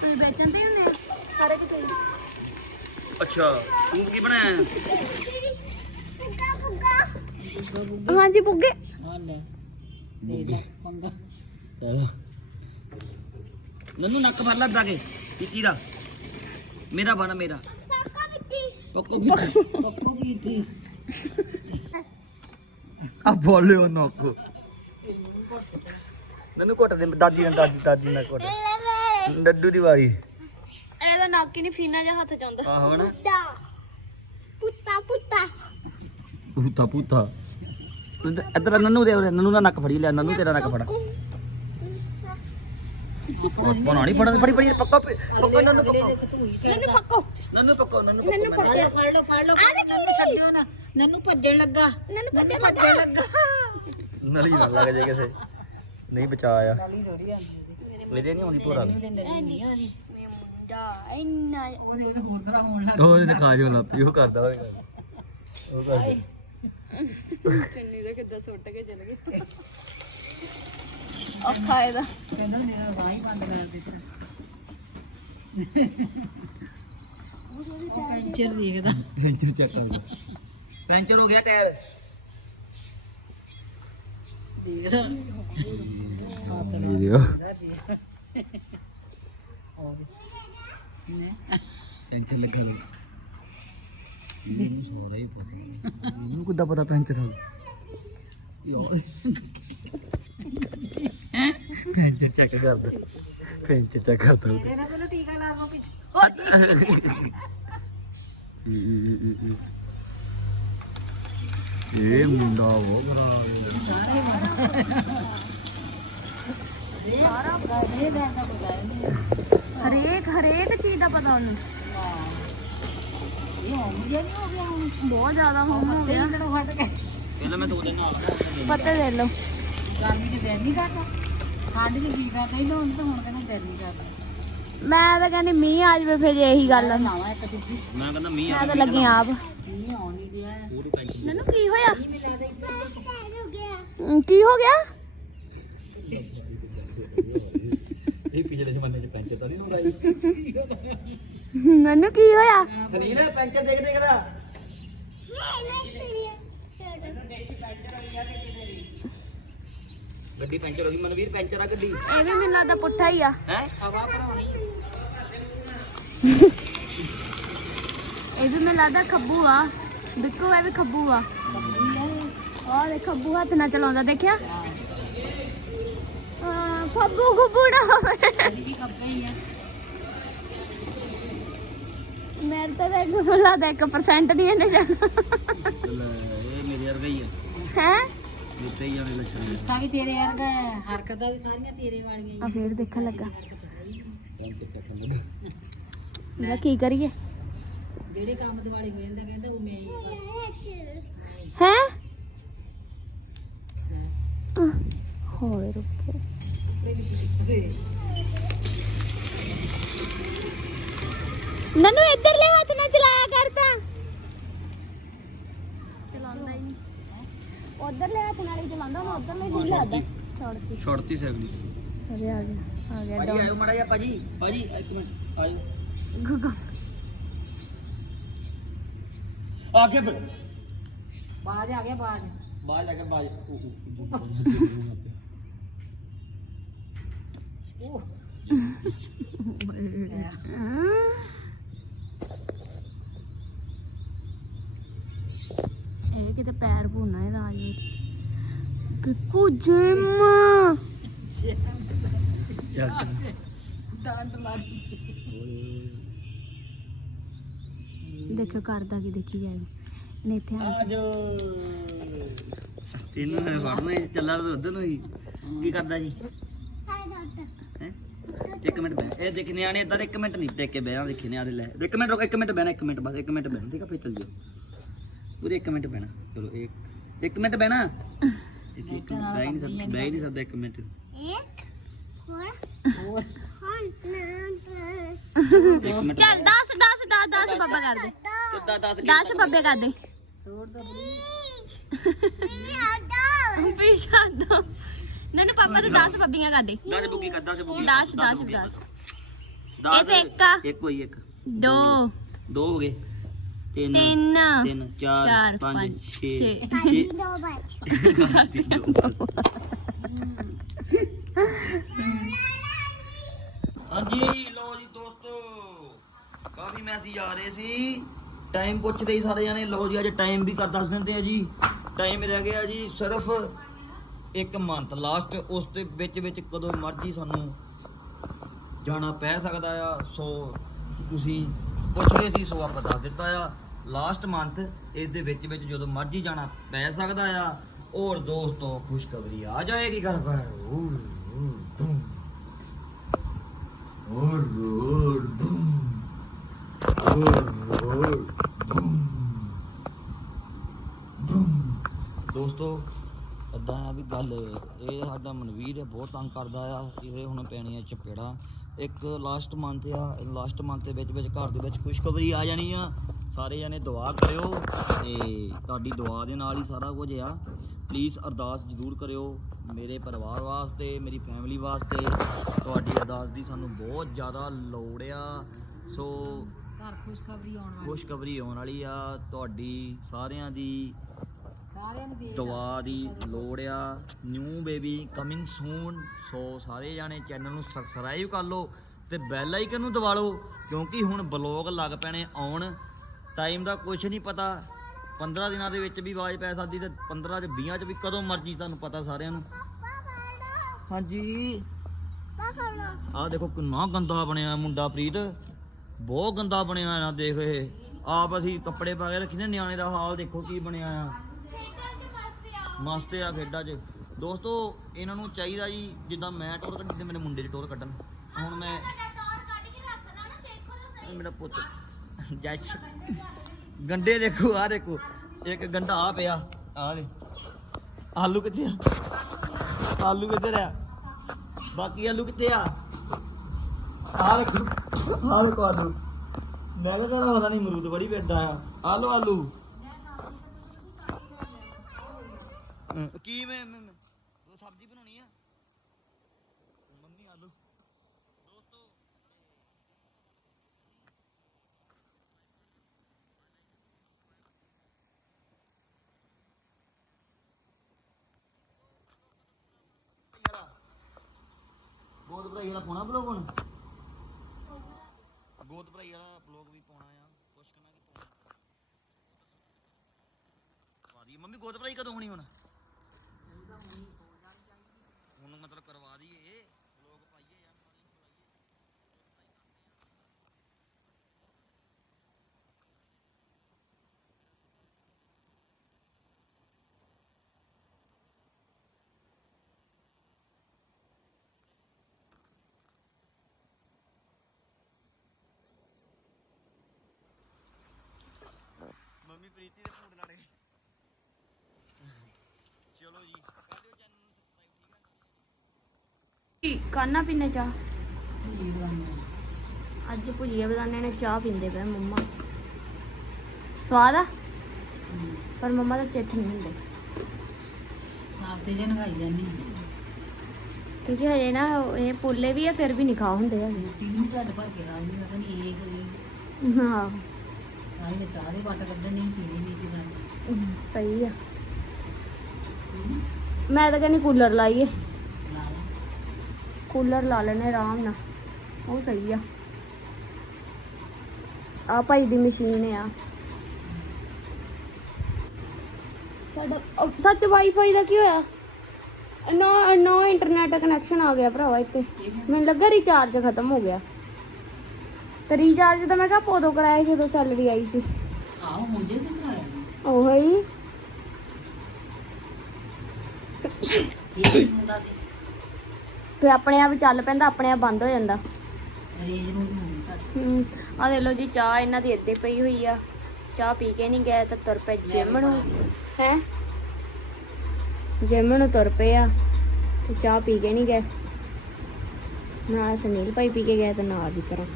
ਤੁਸੀਂ ਵੇਚਣ ਤੇ ਹੁੰਦੇ ਸਾਰੇ ਕਿ ਚਾਹੀਦੇ ਅੱਛਾ ਤੂੰ ਕੀ ਬਣਾਇਆ? ਹਾਂਜੀ ਬੁੱਗੇ ਨੰਨੂ ਨੱਕ ਫੜ ਲੱਦਾ ਕੇ। ਪੀਤੀ ਦਾ। ਮੇਰਾ ਬਣਾ ਮੇਰਾ। ਕੋਕੋ ਵੀ ਪੱਪੂ ਵੀ ਇੱਥੇ। ਆ ਬੋਲਿਓ ਨੱਕ। ਨੰਨੂ ਘੁੱਟ ਦੇ। ਦਾਦੀ ਨਾਲ ਦਾਦੀ ਦਾਦੀ ਨਾਲ ਘੁੱਟ। ਡੱਡੂ ਦੀ ਵਾਰੀ। ਇਹਦਾ ਨੱਕ ਹੀ ਨਹੀਂ ਫੀਨਾ ਜਿਹਾ ਹੱਥ ਚ ਆਉਂਦਾ। ਆਹੋ ਨਾ। ਪੁੱਤਾ ਪੁੱਤਾ। ਪੂਤਾ ਪੂਤਾ ਇੱਧਰ ਨੰਨੂ ਦੇ ਉਰੇ, ਨੰਨੂ ਦਾ ਨੱਕ ਫੜੀ ਲਿਆ ਨੰਨੂ ਤੇਰਾ ਨੱਕ ਫੜਾ। ਪਣਾ ਨਹੀਂ ਫੜਾ ਫੜੀ ਫੜੀ ਪੱਕਾ ਪੱਕਾ ਨੰਨੂ ਪੱਕਾ। ਦੇਖ ਮੈਨੂੰ ਪੱਕੋ। ਨੰਨੂ ਪੱਕਾ ਨੰਨੂ ਪੱਕਾ ਪੱਕਾ। ਫੜ ਲਓ ਫੜ ਲਓ ਨੰਨੂ ਛੱਡਿਓ ਨਾ। ਨੰਨੂ ਭੱਜਣ ਲੱਗਾ। ਨੰਨੂ ਭੱਜਣ ਲੱਗਾ। ਨਲੀ ਨਾ ਲੱਗ ਜਾਏ ਕਿਸੇ। ਨਹੀਂ ਬਚਾਇਆ। ਨਾਲੀ ਥੋੜੀ ਆਂਦੀ ਇਹਦੇ ਨਹੀਂ ਆਉਂਦੀ ਐ ਨਹੀਂ ਆ ਮੇਰਾ ਮੁੰਡਾ ਇੰਨਾ ਉਹਦੇ ਹੋਰ ਤਰ੍ਹਾਂ ਹੋਣ ਲੱਗ ਉਹ ਇਹਨੇ ਖਾ ਜੋ ਲੱਪੀ ਉਹ ਕਰਦਾ ਉਹ ਕਰਦਾ। ਚੁੰਨੀ ਦੇ ਕਿੱਦਾਂ ਸੁੱਟ ਕੇ ਚਲ ਗਈ ਔਖਾ ਇਹਦਾ। ਕਹਿੰਦਾ ਮੇਰਾ ਸਾਹ ਹੀ ਬੰਦ ਕਰ ਦਿੱਤਾ। ਉਹ ਪੈਂਚਰ ਦੇਖਦਾ। ਪੈਂਚਰ ਚੈੱਕ ਹੋ ਗਿਆ ਪੈਂਚਰ ਹੋ ਗਿਆ ਟਾਇਰ। ਦੇਖਦਾ। ਚਲੋ ਵੀਡੀਓ ਰਾਜੀ ਹੋਰ ਨੇ ਪੈਂਚਰ ਲੱਗਾ ਹੋਇਆ ਪਤਾ ਇਹਨੂੰ ਕਿੱਦਾਂ ਪਤਾ ਪੈਂਚਰ ਹੋ ਗਿਆ ਪੈਂਚਰ ਚੈੱਕ ਕਰਦਾ ਪੈਂਚਰ ਚੈੱਕ ਕਰਦਾ ਉਹ ਤੇਰਾ ਪਹਿਲਾਂ ਟੀਕਾ ਲਾਵਾ ਪਿੱਛੇ। ਇਹ ਮੁੰਡਾ ਉਹ ਖਰਾਬ ਸਾਰਾ ਇਹ ਦਾ ਤਾਂ ਪਤਾ ਇਹਨੂੰ ਹਰੇਕ ਹਰੇਕ ਚੀਜ਼ ਦਾ ਪਤਾ ਉਹਨੂੰ। ਇਹ ਹੋਮ ਜਿਹਾ ਨਹੀਂ ਹੋ ਗਿਆ ਹੁਣ ਬਹੁਤ ਜ਼ਿਆਦਾ ਹੋਮ ਹੋ ਗਿਆ ਲੜੋ ਹਟ ਕੇ ਪਹਿਲਾਂ ਮੈਂ ਦੋ ਦਿਨ ਨਾਲ ਪੱਤੇ ਦੇ ਲਓ ਗਰਮੀ ਚ ਦਿਲ ਨਹੀਂ ਕਰਦਾ ਠੰਡ ਚ ਕੀ ਕਰਦਾ ਇਹ ਹੁਣ ਤਾਂ ਹੁਣ ਕਹਿੰਦਾ ਦਿਲ ਨਹੀਂ ਕਰਦਾ ਮੈਂ ਤਾਂ ਕਹਿੰਦੀ ਮੀਂਹ ਆ ਜਾਵੇ ਫਿਰ ਇਹੀ ਗੱਲ ਆ ਲਾਵਾਂ ਇੱਕ ਦੂਜੀ ਮੈਂ ਕਹਿੰਦਾ ਮੀਂਹ ਮੈਂ ਤਾਂ ਲੱਗੀ ਆਪ ਨਹੀਂ ਆਉਣ ਨਹੀਂ ਦਿਆ ਪੂਰੀ ਪੈਂਚਰ ਨਨੂ ਕੀ ਹੋਇਆ ਹਮ, ਕੀ ਹੋ ਗਿਆ ਇਹ ਪਿਛਲੇ ਜ਼ਮਾਨੇ 'ਚ ਪੈਂਚਰ ਤਾਂ ਨਹੀਂ ਲੰਗਾਈ ਨਨੂ ਕੀ ਹੋਇਆ? ਸੁਨੀਲ ਪੈਂਚਰ ਦੇਖ ਦੇਖਦਾ ਗੱਡੀ ਪੈਂਚਰ ਹੋ ਗਈ। ਮਨਵੀਰ ਪੈਂਚਰ ਆ ਗੱਡੀ। ਇਹ ਵੀ ਮੈਨੂੰ ਲੱਗਦਾ ਪੁੱਠਾ ਹੀ ਆ। ਹੈ? ਹਵਾ ਭਰਾਉਣੀ ਇਹ ਵੀ ਮੈਨੂੰ ਲੱਗਦਾ ਖੱਬੂ ਆ। ਬਿੱਕੂ ਇਹ ਵੀ ਖੱਬੂ ਆ। ਆਹ ਦੇ ਖੱਬੂ ਹੱਥ ਨਾਲ ਚਲਾਉਂਦਾ ਦੇਖਿਆ? ਖੱਬੂ ਖੱਬੂ ਨਾ ਹੋਵੇ। ਵੀ ਕੱਪੇ ਹੀ ਆ ਮੇਰੇ ਤਾਂ ਦੇਖ ਮੈਨੂੰ ਲੱਗਦਾ 1% ਨਹੀਂ ਇਹਨੇ ਜਾਣਾ। ਇਹ ਮੇਰੇ ਵਰਗਾ ਹੀ ਆ। ਹੈ? ਜਿੱਤੇ ਹੀ ਆਣੇ ਲੱਛਣ। ਗੁੱਸਾ ਵੀ ਤੇਰੇ ਵਰਗਾ ਹੈ ਹਰਕਤਾਂ ਵੀ ਸਾਰੀਆਂ ਤੇਰੇ ਵਾਲੀਆਂ ਹੀ ਆ। ਫੇਰ ਦੇਖਣ ਲੱਗਾ। ਇਹਦਾ ਕੀ ਕਰੀਏ? ਜਿਹੜੇ ਕੰਮ ਦਿਵਾਲੀ ਹੋ ਜਾਂਦਾ ਕਹਿੰਦਾ ਉਹ ਮੈਂ ਹੀ ਬਸ। ਹੈ? ਹੋਏ ਰੁਕੋ ਨਨੂ ਇੱਧਰ ਲੈ ਹੱਥ ਨਾ ਚਲਾਇਆ ਕਰ ਤਾਂ। ਚਲਾਉਂਦਾ ਹੀ ਨਹੀਂ। ਉਧਰ ਲੈ ਹੱਥ ਨਾਲ ਹੀ ਚਲਾਉਂਦਾ ਮੈਂ ਉਧਰ ਨਹੀਂ ਸੀ ਲਾਦਾ ਛੋੜਤੀ ਛੋੜਤੀ ਸਗਲੀ ਅਰੇ ਆ ਗਿਆ ਆ ਗਿਆ ਭਾਜੀ ਆਇਓ ਮਾੜਾ ਜਿਹਾ ਭਾਜੀ। ਭਾਜੀ ਇੱਕ ਮਿੰਟ ਆਇਓ। ਗੁੱਗਾ। ਆਗੇ ਬਾਜ ਆ ਗਿਆ ਬਾਜ। ਬਾਹਰ ਜਾ ਕੇ ਬਾਹਰ ਉਹ ਇਹ ਕਿਤੇ ਪੈਰ ਭੁੰਨਾ ਇਹਦਾ ਆ ਜਾਵੇ ਕਿੱਕੂ ਜਿਮ! ਡਾਂਟ ਮਾਰੀ ਦੇਖੋ ਕਰਦਾ ਕੀ ਦੇਖੀ ਜਾਏ। ਨੇ ਇੱਥੇ ਆ ਆਜੋ। ਤੈਨੂੰ ਮੈਂ ਫੜਨਾ ਚੱਲਾ ਉਧਰ ਨੂੰ ਹੀ। ਕੀ ਕਰਦਾ ਜੀ? ਇੱਕ ਮਿੰਟ ਬੈ ਇਹ ਦੇਖ ਨਿਆਣੇ ਇਦਾਂ ਇੱਕ ਮਿੰਟ ਨਹੀਂ ਟੇਕ ਕੇ ਬਹਿਣਾ ਦੇਖੇ ਨਿਆਣੇ ਲੈ। ਇੱਕ ਮਿੰਟ ਰੁਕ ਇੱਕ ਮਿੰਟ ਬਹਿਣਾ ਇੱਕ ਮਿੰਟ ਬਸ ਇੱਕ ਮਿੰਟ ਬਹਿਣਾ। ਠੀਕ ਆ ਫੇਰ ਚੱਲ ਜਿਓ। ਪੂਰੇ ਇੱਕ ਮਿੰਟ ਬਹਿਣਾ। ਚਲੋ ਇੱਕ ਇੱਕ ਮਿੰਟ ਬਹਿਣਾ। ਇੱਕ ਇੱਕ ਮਿੰਟ ਬਹਿ ਹੀ ਨਹੀਂ ਸਕਦਾ ਬਹਿ ਹੀ ਨਹੀਂ ਸਕਦਾ ਇੱਕ ਮਿੰਟ। ਚੱਲ 10 10 10 10 ਬੱਬਾ ਕਰ ਦੇ। ਕਿੱਦਾਂ ਦੱਸ 10 ਬੱਬੇ ਕਰ ਦੇ। ਸੋੜ ਤਾਂ ਬੜੀ ਪਿਛਾ ਦੋ ਨਨੂ ਪਾਪਾ ਤੇ 10 ਬੱਬੀਆਂ ਕਰ ਦੇ। 10 ਬੁੱਕੀ ਕਰ 10 ਬੁੱਕੀ 10 10 10 10 ਇਹ ਤੇ ਇੱਕ। ਆ। ਇੱਕ ਹੋਈ ਇੱਕ। ਦੋ। ਦੋ ਹੋ ਗਏ। ਤਿੰਨ ਤਿੰਨ ਤਿੰਨ ਚਾਰ ਚਾਰ, ਪੰਜ ਪੰਜ, 6 ਛੇ। 6 ਹਾਂਜੀ ਲੋ ਜੀ ਦੋਸਤੋ ਕਾਫੀ ਮੈਸੇਜ ਆ ਰਹੇ ਸੀ। ਟਾਈਮ ਪੁੱਛਦੇ ਹੀ ਸਾਰੇ ਜਾਣੇ ਲੋ ਜੀ ਅੱਜ ਟਾਈਮ ਵੀ ਕਰ ਦੱਸ ਦਿੰਦੇ ਆ ਜੀ। ਟਾਈਮ ਰਹਿ ਗਿਆ ਜੀ ਸਿਰਫ ਇੱਕ ਮੰਥ ਲਾਸਟ ਉਸ ਦੇ ਵਿੱਚ ਵਿੱਚ ਕਦੋਂ ਮਰਜ਼ੀ ਸਾਨੂੰ ਜਾਣਾ ਪੈ ਸਕਦਾ ਆ। ਸੋ ਤੁਸੀਂ ਪੁੱਛਦੇ ਸੀ ਸੋ ਆਪਾਂ ਦੱਸ ਦਿੱਤਾ ਆ। ਲਾਸਟ ਮੰਥ ਇਸ ਦੇ ਵਿੱਚ ਵਿੱਚ ਜਦੋਂ ਮਰਜ਼ੀ ਜਾਣਾ ਪੈ ਸਕਦਾ ਆ ਔਰ ਦੋਸਤੋ ਖੁਸ਼ਖਬਰੀ ਆ ਜਾਏਗੀ ਘਰ ਪਰ। ਔਰ ਔਰ ਔਰ ਔਰ ਔਰ ਦੋਸਤੋ, ਏਦਾਂ ਆ ਵੀ ਗੱਲ, ਇਹ ਸਾਡਾ ਮਨਵੀਰ ਹੈ ਬਹੁਤ ਤੰਗ ਕਰਦਾ ਆ, ਇਹ ਹੁਣ ਪੈਣੀਆਂ ਚਪੇੜਾਂ। ਇੱਕ ਲਾਸਟ ਮੰਥ ਆ, ਲਾਸਟ ਮੰਥ ਦੇ ਵਿੱਚ ਵਿੱਚ ਘਰ ਦੇ ਵਿੱਚ ਖੁਸ਼ਖਬਰੀ ਆ ਜਾਣੀ ਆ। ਸਾਰੇ ਜਣੇ ਦੁਆ ਕਰਿਓ ਤੇ ਤੁਹਾਡੀ ਦੁਆ ਦੇ ਨਾਲ ਹੀ ਸਾਰਾ ਕੁਝ ਆ। ਪਲੀਜ਼ ਅਰਦਾਸ ਜ਼ਰੂਰ ਕਰਿਓ ਮੇਰੇ ਪਰਿਵਾਰ ਵਾਸਤੇ ਮੇਰੀ ਫੈਮਿਲੀ ਵਾਸਤੇ। ਤੁਹਾਡੀ ਅਰਦਾਸ ਦੀ ਸਾਨੂੰ ਬਹੁਤ ਜ਼ਿਆਦਾ ਲੋੜ ਆ। ਸੋ ਘਰ ਖੁਸ਼ਖਬਰੀ ਆਉਣ ਵਾਲੀ। ਖੁਸ਼ਖਬਰੀ ਆਉਣ ਵਾਲੀ ਆ। ਤੁਹਾਡੀ ਸਾਰਿਆਂ ਦੀ ਦਵਾ ਦੀ ਲੋੜ ਆ। New baby coming soon so ਸਾਰੇ ਜਾਣੇ ਚੈਨਲ ਨੂੰ ਸਬਸਕ੍ਰਾਈਬ ਕਰ ਲਓ ਤੇ ਬੈਲ ਆਈਕਨ ਨੂੰ ਦਬਾ ਲਓ ਕਿਉਂਕਿ ਹੁਣ ਬਲੌਗ ਲੱਗ ਪੈਣੇ ਆਉਣ। ਟਾਈਮ ਦਾ ਕੁਝ ਨਹੀਂ ਪਤਾ। 15 ਦਿਨਾਂ ਦੇ ਵਿੱਚ ਵੀ ਆਵਾਜ਼ ਪੈ ਸਕਦੀ ਤੇ 15 ਚ 20 ਚ ਵੀ ਕਦੋਂ ਮਰਜ਼ੀ ਤੁਹਾਨੂੰ ਪਤਾ ਸਾਰਿਆਂ ਨੂੰ। ਹਾਂਜੀ। ਆਹ ਦੇਖੋ ਕਿੰਨਾ ਗੰਦਾ ਬਣਿਆ ਮੁੰਡਾ ਪ੍ਰੀਤ। ਬਹੁਤ ਗੰਦਾ ਬਣਿਆ ਨਾ ਦੇਖ ਇਹ। ਆਪ ਅਸੀਂ ਕੱਪੜੇ ਪਾ ਕੇ ਰੱਖੀ ਨੇ ਨਿਆਣੇ ਦਾ ਹਾਲ ਦੇਖੋ ਕੀ ਬਣਿਆ ਆ। ਮਸਤ ਆ ਖੇਡਾਂ 'ਚ। ਦੋਸਤੋ ਇਹਨਾਂ ਨੂੰ ਚਾਹੀਦਾ ਜੀ ਜਿੱਦਾਂ ਮੈਂ ਟੋਰ ਕੱਢੀ ਤੇ ਮੇਰੇ ਮੁੰਡੇ ਦੀ ਟੋਰ ਕੱਢਣ। ਹੁਣ ਮੈਂ ਮੇਰਾ ਪੁੱਤ ਜੱਜ ਗੰਡੇ ਦੇਖੋ ਆ ਦੇਖੋ ਇੱਕ ਗੰਡਾ ਆ ਪਿਆ ਆ ਦੇ ਆਲੂ ਕਿੱਥੇ ਆ? ਆਲੂ ਕਿੱਥੇ ਆ? ਬਾਕੀ ਆਲੂ ਕਿੱਥੇ ਆ? ਆ ਦੇਖੋ ਆ ਦੇਖੋ ਆਲੂ। ਮੈਂ ਕਿਹਾ ਕਰਾਂ ਪਤਾ ਨਹੀਂ ਅਮਰੂਦ ਬੜੀ ਵੇਡਾ ਆ। ਆਲੂ। ਆਲੂ ਕੀ ਮੈਂ ਮੈਂ- ਮੈਂ- ਉਹ ਸਬਜ਼ੀ ਬਣਾਉਣੀ ਆ ਮੰਮੀ ਆਲੂ ਦੋਸਤੋ ਗੋਦ ਭਰਾਈ ਵਾਲਾ ਪਾਉਣਾ ਬਲੌਗ ਹੁਣ? ਗੋਦ ਭਰਾਈ ਵਾਲਾ ਬਲੌਗ ਵੀ ਪਾਉਣਾ ਆ ਕੁਛ ਕਰਨਾ ਕਿ ਪਾਉਣਾ ਮੰਮੀ ਗੋਦ ਭਰਾਈ ਕਦੋਂ ਹੋਣੀ ਹੁਣ? ਹੁਣ ਮਤਲਬ ਕਰਵਾ ਦਈਏ ਬਲੌਗ ਪਾਈਏ ਯਾਰ ਸਾਰਿਆਂ ਨੂੰ ਬੁਲਾਈਏ ਮੰਮੀ ਪ੍ਰੀਤੀ ਦੇ ਫੋਨ ਲੜ ਗਏ ਚਲੋ ਜੀ। ਕਰ ਦਿਓ ਚੈਨਲ ਨੂੰ ਸਬਸਕ੍ਰਾਈਬ ਠੀਕ ਹੈ ਕਾਨਾ ਪੀਨੇ ਚਾ ਅੱਜ ਭੁਜੀਆ ਬਦਾਨੇ ਨੇ ਚਾਹ ਪੀਂਦੇ ਪਏ ਮੰਮਾ। ਸਵਾਦ ਆ? ਪਰ ਮੰਮਾ ਦਾ ਚਿੱਠ ਨਹੀਂ ਹੁੰਦੇ ਸਾਫ਼ ਤੇ ਜਨ ਖਾਈ ਜਾਂਦੀ ਕਿਉਂਕਿ ਹਜੇ ਨਾ ਇਹ ਪੋਲੇ ਵੀ ਆ ਫਿਰ ਵੀ ਨਹੀਂ ਖਾ ਹੁੰਦੇ ਹੈਗੇ। ਰੋਟੀ ਘੱਟ ਭਰ ਕੇ ਖਾ ਲਈ ਮੈਂ ਕਹਿੰਦੀ ਇਹ ਕਰੀ ਹਾਂ। ਤਾਂ ਇਹ ਚਾਹ ਦੇ ਵੱਟ ਕੱਢਣੀ ਪੀਣੀ ਨਹੀਂ ਸੀ ਜਾਂਦੀ ਸਹੀ ਆ। ਮੈਂ ਤਾਂ ਕਹਿੰਦੀ ਕੂਲਰ ਲਾਈਏ। ਲਾ ਲਾ। ਕੂਲਰ ਲਾ ਲੈਣੇ ਆਰਾਮ ਨਾਲ ਉਹ ਸਹੀ ਆ। ਆ ਭਾਈ ਦੀ ਮਸ਼ੀਨ ਆ। ਸਾਡਾ ਅਹ ਸੱਚ ਵਾਈਫਾਈ ਦਾ ਕੀ ਹੋਇਆ? ਨੋ ਨੋ ਇੰਟਰਨੈਟ ਕਨੈਕਸ਼ਨ ਆ ਗਿਆ ਭਰਾਵਾ ਇੱਥੇ। ਮੈਨੂੰ ਲੱਗਾ ਰੀਚਾਰਜ ਖਤਮ ਹੋ ਗਿਆ। ਤੇ ਰੀਚਾਰਜ ਤਾਂ ਮੈਂ ਕਿਹਾ ਉਦੋਂ ਕਰਾਇਆ ਜਦੋਂ ਸੈਲਰੀ ਆਈ ਸੀ। ਆਹੋ ਮੁੰਜੇ ਤੇ ਕਰਾਇਆ ਉਹ ਹੀ। ਇਹ ਕੀ ਹੁੰਦਾ ਸੀ। ਤੇ ਆਪਣੇ ਆਪ ਚੱਲ ਪੈਂਦਾ ਆਪਣੇ ਆਪ ਬੰਦ ਹੋ ਜਾਂਦਾ। ਰੇਂਜ ਨੂੰ ਵੀ ਹਮ, ਜੀ ਚਾਹ ਇਹਨਾਂ ਦੀ ਇੱਥੇ ਪਈ ਹੋਈ ਆ। ਚਾਹ ਪੀ ਕੇ ਨਹੀਂ ਗਏ ਤਾਂ ਤੁਰ ਪਏ ਜਿਮ ਨੂੰ। ਹੈ? ਜਿਮ ਨੂੰ ਤੁਰ ਪਏ ਆ ਤੇ ਚਾਹ ਪੀ ਕੇ ਨਹੀਂ ਗਏ। ਨਾ ਸੁਨੀਲ ਭਾਈ ਪੀ ਕੇ ਗਏ ਤੇ ਨਾ ਵੀ ਕਰੋ।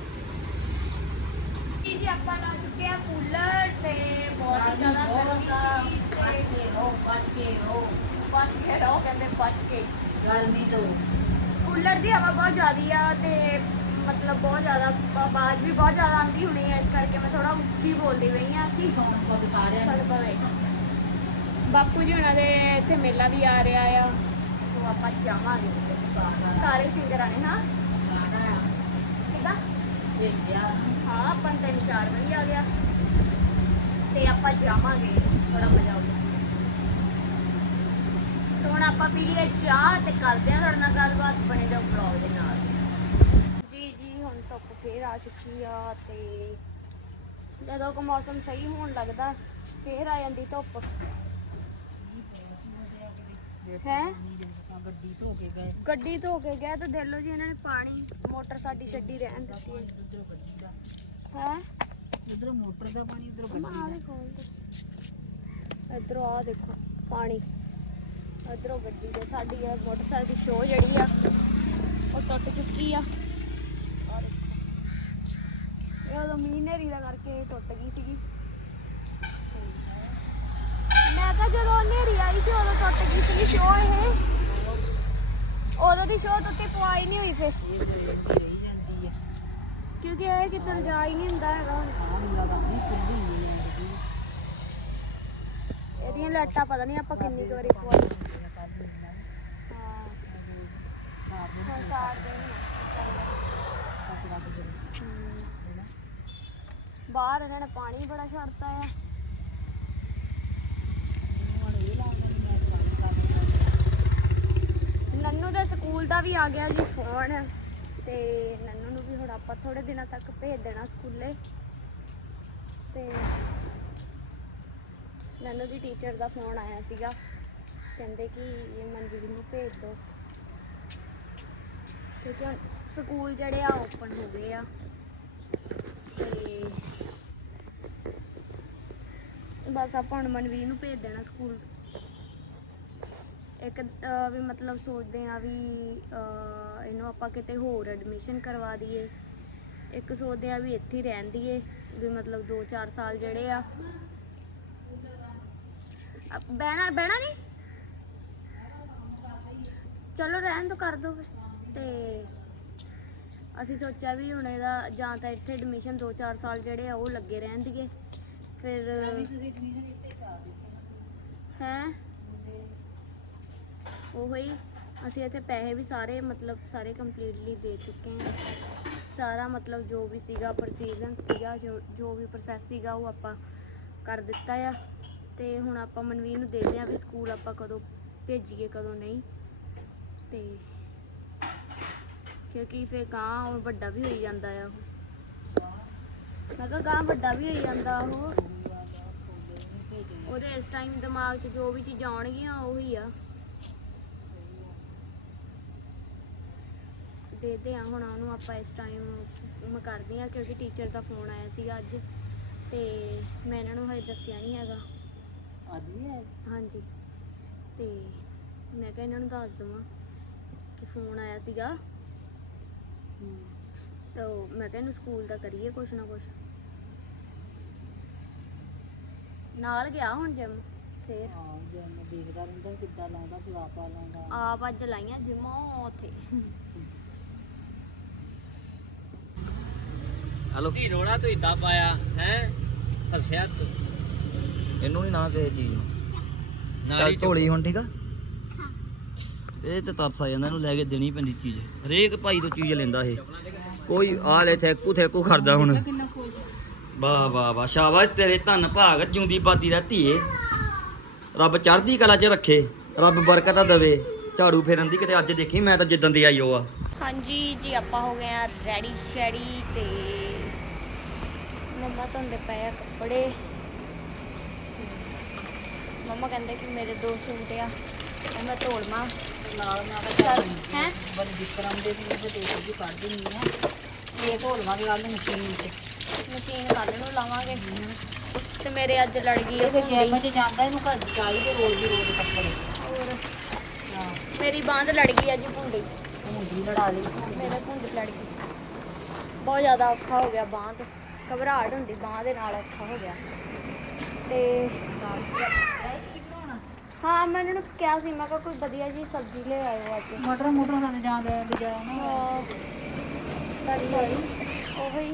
ਜੀ ਆਪਾਂ ਲਾ ਚੁੱਕੇ ਆ ਕੂਲਰ ਤੇ ਬਹੁਤ ਹੀ ਜ਼ਿਆਦਾ ਗਰਮੀ ਸੀ ਬਚ ਕੇ ਰਹੋ ਬਚ ਕੇ ਰਹੋ। ਬਚ ਕੇ ਰਹੋ ਕਹਿੰਦੇ ਬਚ ਕੇ। ਗਰਮੀ ਤੋਂ। ਕੂਲਰ ਦੀ ਹਵਾ ਬਹੁਤ ਜ਼ਿਆਦੀ ਆ ਤੇ ਮਤਲਬ ਬਹੁਤ ਜ਼ਿਆਦਾ ਆਵਾਜ਼ ਵੀ ਬਹੁਤ ਜ਼ਿਆਦਾ ਆਉਂਦੀ ਹੋਣੀ ਹੈ ਇਸ ਕਰਕੇ ਮੈਂ ਥੋੜਾ ਉੱਚੀ ਬੋਲਦੀ ਪਈ ਆ ਕਿ ਸੌਣ ਪਦ ਸਾਰਿਆਂ ਸੁਣ ਨੂੰ। ਪਵੇ। ਬਾਪੂ ਜੀ ਉਹਨਾਂ ਦੇ ਇੱਥੇ ਮੇਲਾ ਵੀ ਆ ਰਿਹਾ ਆ ਸੋ ਆਪਾਂ ਜਾਵਾਂਗੇ। ਸਾਰੇ ਸਿੰਗਰਾਂ ਨੇ ਹਾਂ? ਕਿਦਾਂ? ਭੇਜਿਆ। ਹਾਂ, ਆਪਾਂ ਨੂੰ ਤਿੰਨ ਚਾਰ ਵਜੇ ਆ ਗਿਆ। ਤੇ ਆਪਾਂ ਜਾਵਾਂਗੇ, ਬੜਾ ਮਜ਼ਾ ਆਊਗਾ। ਸੋ ਹੁਣ ਆਪਾਂ ਪੀ ਲਈਏ ਚਾਹ ਤੇ ਕਰਦੇ ਹਾਂ ਤੁਹਾਡੇ ਨਾਲ ਗੱਲਬਾਤ, ਬਣੇ ਰਹੋ ਬਲੌਗ ਦੇ ਨਾਲ। ਜੀ ਜੀ, ਹੁਣ ਧੁੱਪ ਫੇਰ ਆ ਚੁੱਕੀ ਆ ਤੇ ਜਦੋਂ ਕੋ ਮੌਸਮ ਸਹੀ ਹੋਣ ਲੱਗਦਾ, ਫੇਰ ਆ ਜਾਂਦੀ ਧੁੱਪ। ਹੈ? ਗੱਡੀ ਧੋ ਕੇ ਗਏ। ਗੱਡੀ ਧੋ ਕੇ ਗਏ ਤੇ ਦੇਖ ਲਓ ਜੀ ਇਹਨਾਂ ਨੇ ਪਾਣੀ ਮੋਟਰ ਸਾਡੀ ਛੱਡੀ ਰਹਿਣ ਦਿੱਤੀ ਹੈ। ਦਾ ਹੈ? ਉਧਰੋਂ ਮੋਟਰ ਦਾ ਪਾਣੀ ਉਧਰੋਂ ਆ ਗੱਡੀ ਦੇਖੋ ਇਧਰੋਂ ਆ ਦੇਖੋ ਪਾਣੀ। ਇਧਰੋਂ ਗੱਡੀ ਦੇ ਸਾਡੀ ਇਹ ਮੋਟਰਸਾਈਕਲ ਦੀ ਸ਼ੋ ਜਿਹੜੀ ਆ ਉਹ ਟੁੱਟ ਚੁੱਕੀ ਆ। ਆ ਦੇਖੋ। ਇਹ ਉਦੋਂ ਮੀਂਹ ਨੇਰੀ ਦਾ ਕਰਕੇ ਟੁੱਟ ਗਈ ਸੀਗੀ। ਮੈਂ ਕਿਹਾ ਜਦੋਂ ਹਨੇਰੀ ਆਈ ਸੀ ਉਦੋਂ ਟੁੱਟ ਗਈ ਸੀਗੀ ਸ਼ੋ ਇਹ। ਉਦੋਂ ਦੀ ਸ਼ੋ ਟੁੱਟੀ ਪਵਾਈ ਨਹੀਂ ਹੋਈ ਫਿਰ। ਇਹ ਜਿਹੜੀ ਰਹੀ ਜਾਂਦੀ ਹੈ ਕਿਉਂਕਿ ਇਹ ਕਿਤੇ ਜਾ ਹੀ ਨਹੀਂ ਹੁੰਦਾ ਹੈਗਾ। ਹੁਣ ਆਹ ਮੈਨੂੰ ਲੱਗਦਾ ਨਹੀਂ ਖੁੱਲੀ ਨਹੀਂ ਹੈ ਇਹਦੀਆਂ ਲਾਈਟਾਂ ਪਤਾ ਨਹੀਂ ਆਪਾਂ ਕਿੰਨੀ ਕੁ ਵਾਰੀ ਪਵਾਈ ਹਾਂ। ਹੁਣ ਸਾਰ ਦਿਨ ਬਾਹਰ ਇਹਨਾਂ ਨੇ ਪਾਣੀ ਬੜਾ ਛੱਡਤਾ ਆ। ਦਾ ਵੀ ਆ ਗਿਆ ਜੀ ਫੋਨ ਤੇ ਨੰਨੂ ਨੂੰ ਵੀ ਹੁਣ ਆਪਾਂ ਥੋੜੇ ਦਿਨਾਂ ਤੱਕ ਭੇਜ ਦੇਣਾ ਸਕੂਲੇ। ਤੇ ਨੰਨੂ ਦੀ ਟੀਚਰ ਦਾ ਫੋਨ ਆਇਆ ਸੀਗਾ। ਕਹਿੰਦੇ ਕਿ ਇਹ ਮਨਵੀਰ ਨੂੰ ਭੇਜ ਦਿਓ ਕਿਉਂਕਿ ਹੁਣ ਸਕੂਲ ਜਿਹੜੇ ਆ ਓਪਨ ਹੋ ਗਏ ਆ। ਤੇ ਬਸ ਆਪਾਂ ਹੁਣ ਮਨਵੀਰ ਨੂੰ ਭੇਜ ਦੇਣਾ ਸਕੂਲ। ਇੱਕ ਅਹ, ਵੀ ਮਤਲਬ ਸੋਚਦੇ ਆ ਵੀ ਅਹ, ਇਹਨੂੰ ਆਪਾਂ ਕਿਤੇ ਹੋਰ ਐਡਮਿਸ਼ਨ ਕਰਵਾ ਦਈਏ। ਇੱਕ ਸੋਚਦੇ ਆ ਵੀ ਇੱਥੇ ਹੀ ਰਹਿਣ ਦਈਏ ਵੀ ਮਤਲਬ 2-4 ਸਾਲ ਜਿਹੜੇ ਆ। ਅ, ਬਹਿਣਾ ਬਹਿਣਾ ਨਹੀਂ? ਚਲੋ ਰਹਿਣ ਤੋਂ ਕਰ ਦੋ ਤੇ ਅਸੀਂ ਸੋਚਿਆ ਵੀ ਹੁਣ ਇਹਦਾ ਜਾਂ ਤਾਂ ਇੱਥੇ ਐਡਮਿਸ਼ਨ 2-4 ਸਾਲ ਜਿਹੜੇ ਆ ਉਹ ਲੱਗੇ ਰਹਿਣ ਦੀਏ ਫਿਰ ਹੈ? ਉਹ ਹੀ ਅਸੀਂ ਇੱਥੇ ਪੈਸੇ ਵੀ ਸਾਰੇ ਮਤਲਬ ਸਾਰੇ ਕੰਪਲੀਟਲੀ ਦੇ ਚੁੱਕੇ ਹਾਂ। ਸਾਰਾ ਮਤਲਬ ਜੋ ਵੀ ਸੀਗਾ ਪ੍ਰੋਸੀਜਰ ਸੀਗਾ, ਜੋ ਜੋ ਵੀ ਪ੍ਰੋਸੈਸ ਸੀਗਾ ਉਹ ਆਪਾਂ ਕਰ ਦਿੱਤਾ ਆ। ਤੇ ਹੁਣ ਆਪਾਂ ਮਨਵੀਰ ਨੂੰ ਦੇਖਦੇ ਆ ਵੀ ਸਕੂਲ ਆਪਾਂ ਕਦੋਂ ਭੇਜੀਏ, ਕਦੋਂ ਨਹੀਂ। ਤੇ ਕਿਉਂਕਿ ਫੇਰ ਗਾਂ ਹੁਣ ਵੱਡਾ ਵੀ ਹੋਈ ਜਾਂਦਾ ਆ ਉਹ। ਮੈਂ ਕਿਹਾ ਗਾਂ ਵੱਡਾ ਵੀ ਹੋਈ ਜਾਂਦਾ ਉਹ। ਉਹਦੇ ਇਸ ਟਾਈਮ ਦਿਮਾਗ 'ਚ ਜੋ ਵੀ ਚੀਜ਼ਾਂ ਆਉਣਗੀਆਂ ਉਹੀ ਆ। ਦੇਦੇ ਆ ਹੁਣ ਉਹਨੂੰ ਆਪਾਂ ਇਸ ਟਾਈਮ ਮੈਂ ਕਰਦੇ ਆ ਕਿਉਂਕਿ ਟੀਚਰ ਦਾ ਫੋਨ ਆਇਆ ਸੀਗਾ ਅੱਜ ਤੇ ਮੈਂ ਇਹਨਾਂ ਨੂੰ ਹਜੇ ਦੱਸਿਆ ਨਹੀਂ ਹੈਗਾ। ਅੱਜ ਵੀ ਹੈ ਹਾਂਜੀ। ਤੇ ਮੈਂ ਕਿਹਾ ਇਹਨਾਂ ਨੂੰ ਦੱਸ ਦਵਾਂ ਕਿ ਫੋਨ ਆਇਆ ਸੀਗਾ। ਤਾਂ ਮੈਂ ਕਿਹਾ ਇਹਨੂੰ ਸਕੂਲ ਦਾ ਕਰੀਏ ਕੁਛ ਨਾ ਕੁਛ। ਨਾਲ ਗਿਆ ਹੁਣ ਜਿਮ ਫੇਰ। ਹਾਂ ਜੇ ਮੈਂ ਦੇਖਦਾ ਰਹਿੰਦਾ ਕਿੱਦਾਂ ਲਾਉਂਦਾ ਆਪਾ ਲਾਉਂਦਾ ਆਪ ਅੱਜ ਲਾਈਆਂ ਜਿਮ ਉੱਥੇ। ਹਲੋ ਧੀ ਰੋਣਾ ਤੂੰ ਇਦਾਂ ਪਾਇਆ ਹੈ? ਹੱਸਿਆ ਤੂੰ। ਇਹਨੂੰ ਨਹੀਂ ਨਾ ਕਿਸੇ ਚੀਜ਼ ਨੂੰ। ਚੱਲ ਨਾਲੀ ਢੋਲੀ ਹੁਣ ਠੀਕ ਆ? ਇਹ ਤੇ ਤਰਸ ਆ ਜਾਂਦਾ ਇਹਨੂੰ ਲੈ ਕੇ ਦੇਣੀ ਪੈਂਦੀ ਚੀਜ਼। ਹਰੇਕ ਭਾਈ ਤੋਂ ਚੀਜ਼ ਲੈਂਦਾ ਇਹ। ਕੋਈ ਆ ਲੈ ਥੈਕੂ ਥੈਕੂ ਖੜਦਾ ਹੁਣ। ਵਾਹ ਵਾਹ ਵਾਹ ਸ਼ਾਬਾਸ਼ ਤੇਰੇ ਧੰਨ ਭਾਗ ਜਿਉਂਦੀ ਬਾਤੀ ਦਾ ਧੀਏ। ਰੱਬ ਚੜ੍ਹਦੀ ਕਲਾ 'ਚ ਰੱਖੇ ਰੱਬ ਬਰਕਤਾਂ ਦੇਵੇ। ਝਾੜੂ ਫੇਰਨ ਦੀ ਕਿਤੇ ਅੱਜ ਦੇਖੀ ਮੈਂ ਤਾਂ ਜਿੱਦਣ ਦੀ ਆਈ ਉਹ ਆ ਹਾਂਜੀ ਜੀ ਆਪਾਂ ਹੋ ਗਏ ਆ ਰੈਡੀ ਸ਼ੈਡੀ ਤੇ ਮੰਮਾ ਧੋਂਦੇ ਪਏ ਆ ਕੱਪੜੇ। ਮੰਮਾ ਕਹਿੰਦੇ ਕਿ ਮੇਰੇ ਦੋ ਸੂਟ ਆ ਉਹ ਮੈਂ ਧੋ ਲਵਾਂ। ਨਾਲ ਤਾਂ ਚੱਲ ਹੈ। ਬੜੀ ਵਿਕਰਮ ਦੇ ਸੀ ਉਹ ਦੇ ਜੀ ਕੱਢ ਦਿੰਨੀ ਆ ਇਹ ਘੋਲਵਾਂਗੇ ਗੱਲ ਮਸ਼ੀਨ ਤੇ ਮਸ਼ੀਨ ਕੱਲ ਨੂੰ ਲਾਵਾਂਗੇ। ਤੇ ਮੇਰੇ ਅੱਜ ਲੜ ਗਈ ਉਹ ਜੈਮ ਚ ਜਾਂਦਾ ਇਹਨੂੰ ਘਰ ਚਾਹੀਦੇ ਰੋਜ਼ ਦੀ ਰੋਜ਼ ਕੱਪੜੇ। ਹੋਰ? ਮੇਰੀ ਬਾਂਹ ਲੜ ਗਈ ਅੱਜ ਭੁੰਡੀ। ਹੁੰਦੀ ਲੜਾ ਲਈ। ਮੇਰੇ ਭੁੰਡੀ ਲੜ ਗਈ। ਬਹੁਤ ਜ਼ਿਆਦਾ ਔਖਾ ਹੋ ਗਿਆ ਬਾਂਹ ਤੇ। ਘਬਰਾਹਟ ਹੁੰਦੀ ਬਾਂਹ ਦੇ ਨਾਲ ਔਖਾ ਹੋ ਗਿਆ। ਤੇ ਹਾਂ ਮੈਂ ਇਹਨਾਂ ਨੂੰ ਕਿਹਾ ਸੀ ਮੈਂ ਕਿਹਾ ਕੋਈ ਵਧੀਆ ਜੀ ਸਬਜ਼ੀ ਲੈ ਆਇਓ ਅੱਜ। ਮਟਰ ਮੋਟਰ ਨਾਲ ਜਾਂਦੇ ਆ ਹਾਂ ਤਰੀ ਹੋਈ ਉਹੀ।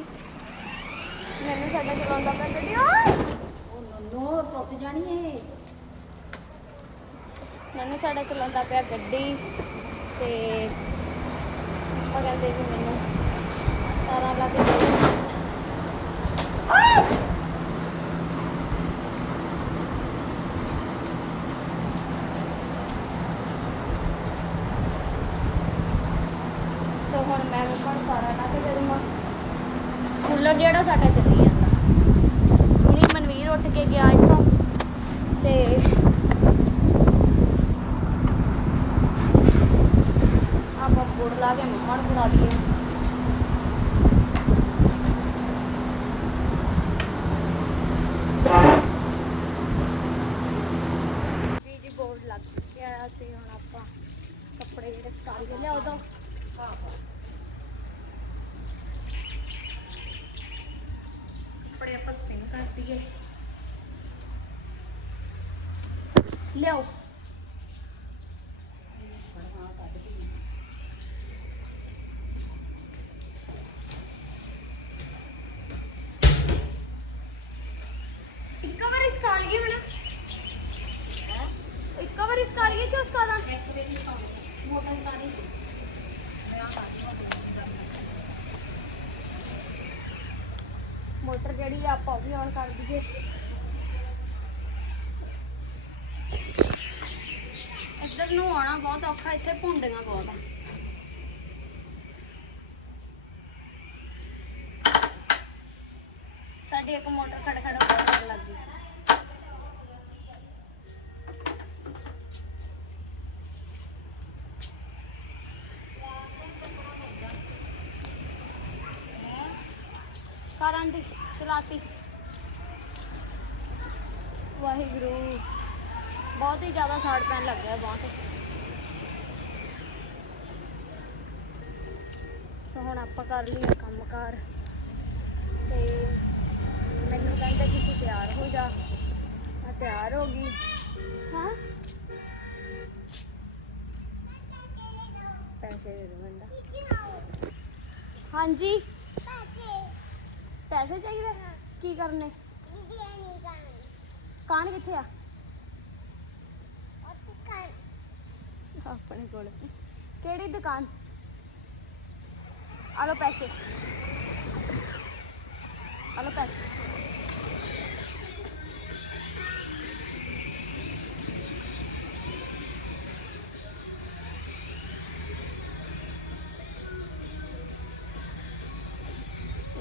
ਮੈਨੂੰ ਸਾਡਾ ਚਲਾਉਂਦਾ ਪਿਆ ਗੱਡੀ ਉਹ ਨੰਨੋ ਟੁੱਟ ਜਾਣੀ ਇਹ। ਮੈਨੂੰ ਸਾਡਾ ਚਲਾਉਂਦਾ ਪਿਆ ਗੱਡੀ ਤੇ ਆਪਾਂ ਕਹਿੰਦੇ ਵੀ ਮੈਨੂੰ ਤਾਰਾਂ ਲਾ ਕੇ ਦੇ ਸੋ ਹੁਣ ਮੈਂ ਮੰਮਾ ਨੂੰ ਤਾਰਾਂ ਲਾ ਕੇ ਦੇ ਦੂੰਗਾ ਕੂਲਰ ਜਿਹੜਾ ਸਾਡਾ ਚੱਲੀ ਜਾਂਦਾ ਹੁਣੀ ਮਨਵੀਰ ਉੱਠ ਕੇ ਗਿਆ ਇੱਥੋਂ ਤੇ ਆਪਾਂ ਗੁੜ ਲਾ ਕੇ ਮੰਮਾ ਨੂੰ ਬਣਾ ਦਈਏ ਜੀ ਜੀ ਬੋਰਡ ਲੱਗ ਗਿਆ ਤੇ ਹੁਣ ਆਪਾਂ ਕੱਪੜੇ ਜਿਹੜੇ ਸਟਾਰ ਕੇ ਲਿਆਓ ਤਾਂ ਕੱਪੜੇ ਆਪਾਂ ਸਪਿਨ ਕਰ ਦਈਏ ਲਿਆਓ ਇੱਕ ਵਾਰੀ ਸਕਾਲ ਗਈ ਹੁਣ ਇੱਕ ਵਾਰੀ ਸਕਾਲ ਗਈ ਕਿ ਉਸ ਦਾ ਮੋਟਰ ਤਾਰੀ ਮੋਟਰ ਜਿਹੜੀ ਆ ਆਪਾਂ ਉਹ ਵੀ ਔਨ ਕਰ ਦਈਏ। ਇੱਧਰ ਨੂੰ ਆਉਣਾ ਬਹੁਤ ਔਖਾ ਇੱਥੇ ਭੁੰਡੀਆਂ ਬਹੁਤ ਆ ਸਾਡੀ ਇੱਕ ਮੋਟਰ ਖੜ ਖੜ ਬਹੁਤ ਲੱਗ ਗਈ ਕਾਰਾਂ ਦੀ ਚਲਾਤੀ ਵਾਹਿਗੁਰੂ ਬਹੁਤ ਹੀ ਜ਼ਿਆਦਾ ਸਾੜ ਪੈਣ ਲੱਗ ਗਿਆ ਬਾਂਹ ਤੇ। ਸੋ ਹੁਣ ਆਪਾਂ ਕਰ ਲਈਏ ਕੰਮ ਕਾਰ। ਤੇ ਮੈਨੂੰ ਕਹਿੰਦੇ ਕਿ ਤੂੰ ਤਿਆਰ ਹੋ ਜਾ। ਮੈਂ ਤਿਆਰ ਹੋ ਗਈ। ਹਾਂ? ਪੈਸੇ ਦੇ ਦੋ ਮੈਨੂੰ ਹਾਂਜੀ? ਪੈਸੇ ਚਾਹੀਦੇ? ਕੀ ਕਰਨੇ? ਕਾਨ ਕਿੱਥੇ ਆ? ਆਪਣੇ ਕੋਲ। ਕਿਹੜੀ ਦੁਕਾਨ? ਆ ਲਓ ਪੈਸੇ। ਆ ਲਓ ਪੈਸੇ।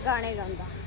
ਗਾਣੇ ਗਾਉਂਦਾ।